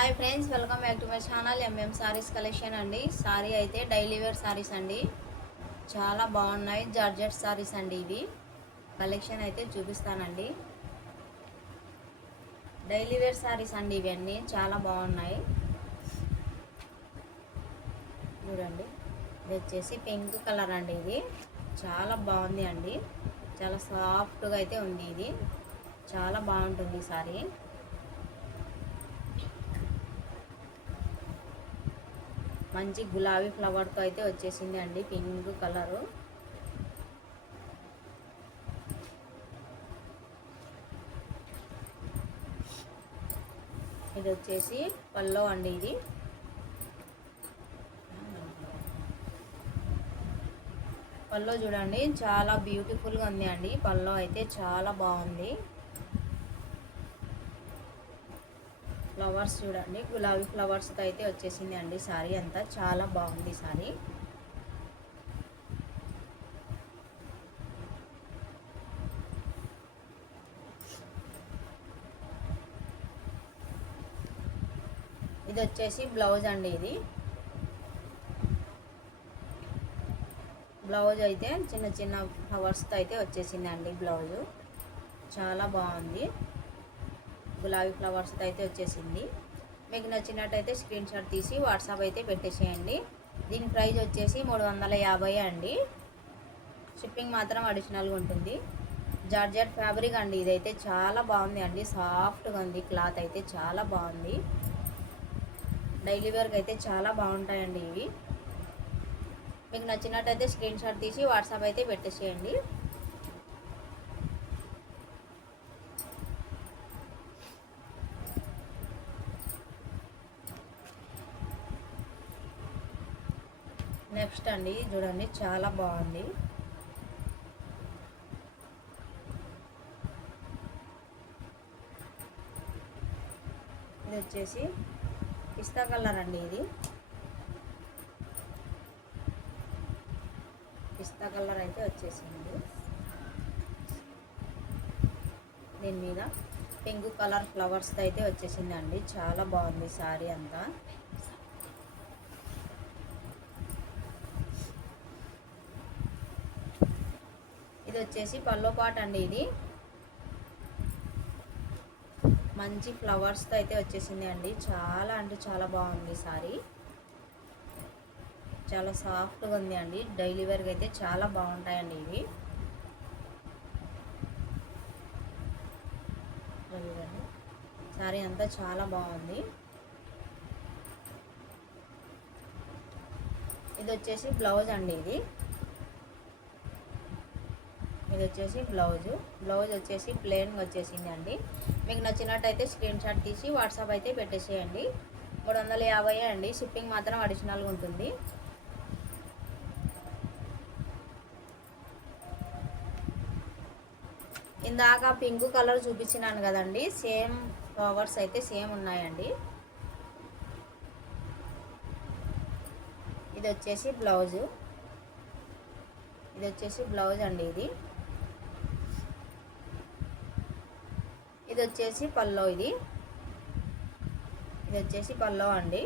Hi friends, welcome back to my channel MM saris collection అండి. Sorry అయితే daily wear saris అండి, చాలా బాగున్నాయి. జార్జెట్ సారీస్ అండి. ఇవి కలెక్షన్ అయితే చూపిస్తానండి. డైలీ వేర్ సారీస్ అండి, ఇవన్నీ చాలా బాగున్నాయి. చూడండి, ఇది వచ్చేసి పింక్ కలర్ అండి. ఇది చాలా బాగుంది అండి, చాలా సాఫ్ట్గా అయితే ఉంది. ఇది చాలా బాగుంటుంది సారీ. మంచి గులాబీ ఫ్లవర్తో అయితే వచ్చేసింది అండి, పింక్ కలరు. ఇది వచ్చేసి పల్లో అండి. ఇది పల్లో చూడండి, చాలా బ్యూటిఫుల్గా ఉంది అండి. పల్లో అయితే చాలా బాగుంది. ఫ్లవర్స్ చూడండి, గులాబీ ఫ్లవర్స్తో అయితే వచ్చేసింది అండి. సారీ అంతా చాలా బాగుంది సారీ. ఇది వచ్చేసి బ్లౌజ్ అండి. ఇది బ్లౌజ్ అయితే చిన్న చిన్న ఫ్లవర్స్తో అయితే వచ్చేసింది అండి. బ్లౌజు చాలా బాగుంది, గులాబీ ఫ్లవర్స్తో అయితే వచ్చేసింది. మీకు నచ్చినట్టయితే స్క్రీన్ షాట్ తీసి వాట్సాప్ అయితే పెట్టేసేయండి. దీని ప్రైస్ వచ్చేసి 350 అండి. షిప్పింగ్ మాత్రం అడిషనల్గా ఉంటుంది. జార్జెట్ ఫ్యాబ్రిక్ అండి. ఇదైతే చాలా బాగుంది అండి, సాఫ్ట్గా ఉంది. క్లాత్ అయితే చాలా బాగుంది. డైలీ వేర్కి అయితే చాలా బాగుంటాయండి ఇవి. మీకు నచ్చినట్టయితే స్క్రీన్ షాట్ తీసి వాట్సాప్ అయితే పెట్టేసేయండి. నెక్స్ట్ అండి, చూడండి, చాలా బాగుంది. ఇది వచ్చేసి పిస్తా కలర్ అండి. ఇది పిస్తా కలర్ అయితే వచ్చేసింది. దీని మీద పింక్ కలర్ ఫ్లవర్స్తో అయితే వచ్చేసింది అండి. చాలా బాగుంది సారీ అంతా. ఇది వచ్చేసి పల్లో పాట్ అండి. ఇది మంచి ఫ్లవర్స్తో అయితే వచ్చేసింది అండి. చాలా అంటే చాలా బాగుంది సారీ. చాలా సాఫ్ట్గా ఉంది అండి. డైలీ వేర్కి అయితే చాలా బాగుంటాయండి ఇవి. సారీ అంతా చాలా బాగుంది. ఇది వచ్చేసి బ్లౌజ్ అండి. ఇది వచ్చేసి బ్లౌజ్ వచ్చేసి ప్లెయిన్గా వచ్చేసింది అండి. మీకు నచ్చినట్టయితే స్క్రీన్ షాట్ తీసి వాట్సాప్ అయితే పెట్టేసేయండి. 350 అండి. షిప్పింగ్ మాత్రం అడిషనల్గా ఉంటుంది. ఇందాక పింక్ కలర్ చూపించినాను కదండి, సేమ్ ఫ్లవర్స్ అయితే సేమ్ ఉన్నాయండి. ఇది వచ్చేసి బ్లౌజ్ అండి. ఇది వచ్చేసి పల్లో. ఇది వచ్చేసి పల్లో అండి.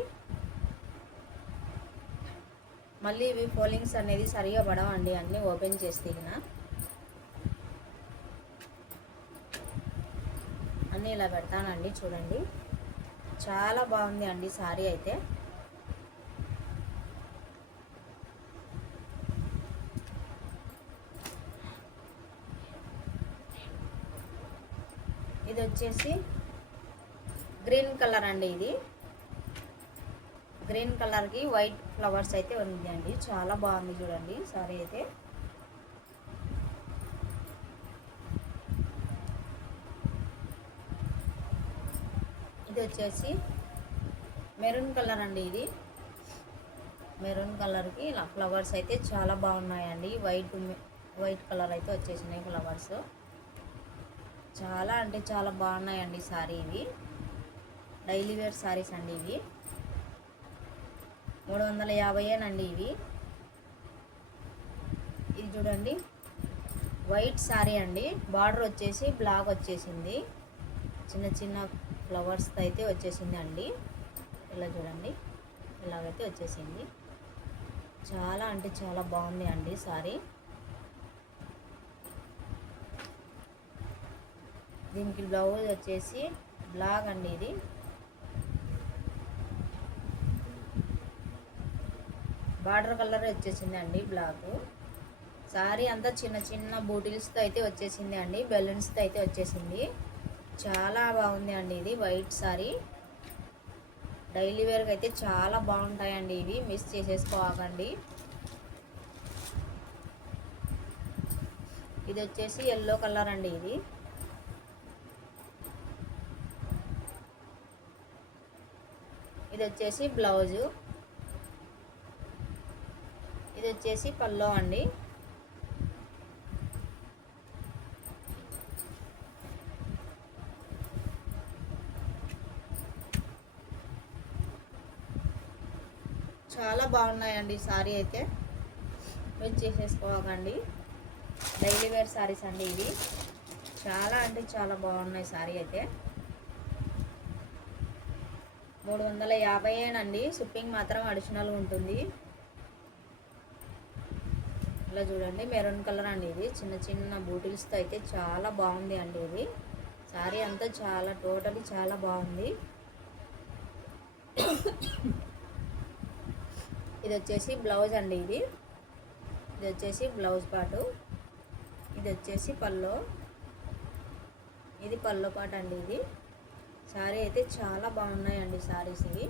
మళ్ళీ ఇవి ఫోల్డింగ్స్ అనేది సరిగా పడవండి, అన్నీ ఓపెన్ చేస్తే అన్నీ ఇలా పెడతానండి. చూడండి, చాలా బాగుంది అండి సారీ అయితే. ఇది వచ్చేసి గ్రీన్ కలర్ అండి. ఇది గ్రీన్ కలర్కి వైట్ ఫ్లవర్స్ అయితే ఉంది అండి. చాలా బాగుంది చూడండి సారీ అయితే. ఇది వచ్చేసి మెరూన్ కలర్ అండి. ఇది మెరూన్ కలర్కి ఇలా ఫ్లవర్స్ అయితే చాలా బాగున్నాయండి. వైట్ కలర్ అయితే వచ్చేసినాయి ఫ్లవర్స్. చాలా అంటే చాలా బాగున్నాయండి సారీ. ఇవి డైలీ వేర్ సారీస్ అండి. ఇవి 350 అండి. ఇది చూడండి, వైట్ సారీ అండి. బార్డర్ వచ్చేసి బ్లాక్ వచ్చేసింది, చిన్న చిన్న ఫ్లవర్స్ అయితే వచ్చేసింది అండి. ఇలా చూడండి, ఇలాగైతే వచ్చేసింది. చాలా అంటే చాలా బాగుంది అండి సారీ. దీనికి బ్లౌజ్ వచ్చేసి బ్లాక్ అండి, ఇది బార్డర్ కలర్ వచ్చేసింది అండి బ్లాక్. సారీ అంతా చిన్న చిన్న బూటిల్స్తో అయితే వచ్చేసింది అండి, బెలూన్స్తో అయితే వచ్చేసింది. చాలా బాగుంది అండి ఇది వైట్ సారీ. డైలీ వేర్కి అయితే చాలా బాగుంటాయండి ఇవి, మిస్ చేసేసుకోకండి. ఇది వచ్చేసి ఎల్లో కలర్ అండి, ఇది వచ్చేసి బ్లౌజు, ఇది వచ్చేసి పల్లో అండి. చాలా బాగున్నాయండి సారీ అయితే, మిస్ చేసేసుకోకండి. డైలీ వేర్ సారీస్ అండి ఇవి. చాలా అంటే చాలా బాగున్నాయి సారీ అయితే. 350 షిప్పింగ్ మాత్రం అడిషనల్ ఉంటుంది. ఇలా చూడండి, మెరూన్ కలర్ అండి ఇది, చిన్న చిన్న బూటిల్స్తో అయితే చాలా బాగుంది అండి ఇది. సారీ అంతా చాలా టోటలీ చాలా బాగుంది. ఇది వచ్చేసి బ్లౌజ్ అండి, ఇది వచ్చేసి బ్లౌజ్ పార్టు, ఇది వచ్చేసి పల్లో, ఇది పల్లో పార్ట్ అండి ఇది. సారీ అయితే చాలా బాగున్నాయండి సారీస్ ఇవి,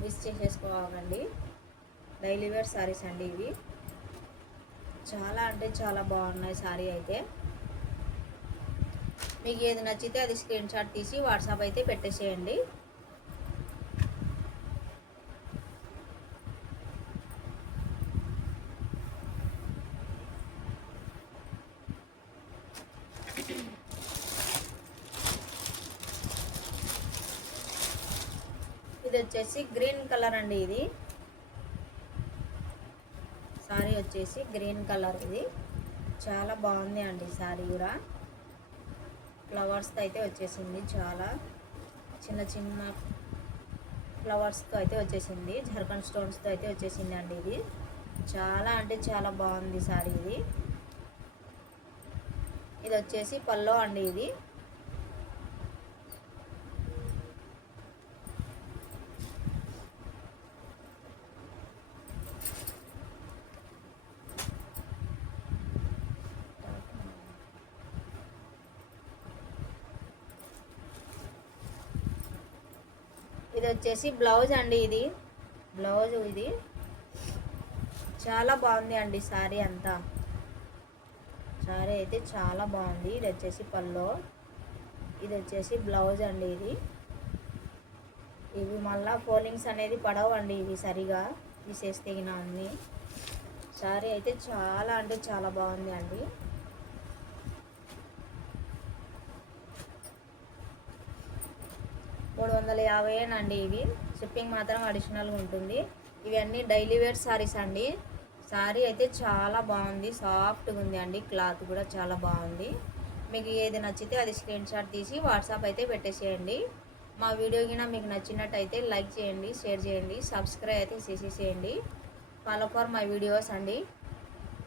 మిస్ చేసేసుకోకండి. డైలీ వేర్ సారీస్ అండి ఇవి. చాలా అంటే చాలా బాగున్నాయి సారీ అయితే. మీకు ఏది నచ్చితే అది స్క్రీన్ షాట్ తీసి వాట్సాప్ అయితే పెట్టేసేయండి. ఇది వచ్చేసి గ్రీన్ కలర్ అండి, ఇది సారీ వచ్చేసి గ్రీన్ కలర్. ఇది చాలా బాగుంది అండి సారీ కూడా. ఫ్లవర్స్తో అయితే వచ్చేసింది, చాలా చిన్న చిన్న ఫ్లవర్స్తో అయితే వచ్చేసింది, ఝర్కన్ స్టోన్స్తో అయితే వచ్చేసింది అండి ఇది. చాలా అంటే చాలా బాగుంది సారీ ఇది. ఇది వచ్చేసి పల్లో అండి ఇది. ఇది వచ్చేసి బ్లౌజ్ అండి, ఇది బ్లౌజ్. ఇది చాలా బాగుంది అండి సారీ అంతా. సారీ అయితే చాలా బాగుంది. ఇది వచ్చేసి పల్లో, ఇది వచ్చేసి బ్లౌజ్ అండి ఇది. ఇవి మళ్ళీ ఫోల్డింగ్స్ అనేది పడవండి ఇవి, సరిగా తీసేస్తే అన్నీ. సారీ అయితే చాలా అంటే చాలా బాగుంది అండి. $350 ఇవి. షిప్పింగ్ మాత్రం అడిషనల్గా ఉంటుంది. ఇవన్నీ డైలీ వేర్ సారీస్ అండి. సారీ అయితే చాలా బాగుంది, సాఫ్ట్గా ఉంది అండి, క్లాత్ కూడా చాలా బాగుంది. మీకు ఏది నచ్చితే అది స్క్రీన్ షాట్ తీసి వాట్సాప్ అయితే పెట్టేసేయండి. మా వీడియో కింద మీకు నచ్చినట్టయితే లైక్ చేయండి, షేర్ చేయండి, సబ్స్క్రైబ్ అయితే చేసేసేయండి. ఫాలో ఫర్ మై వీడియోస్ అండి.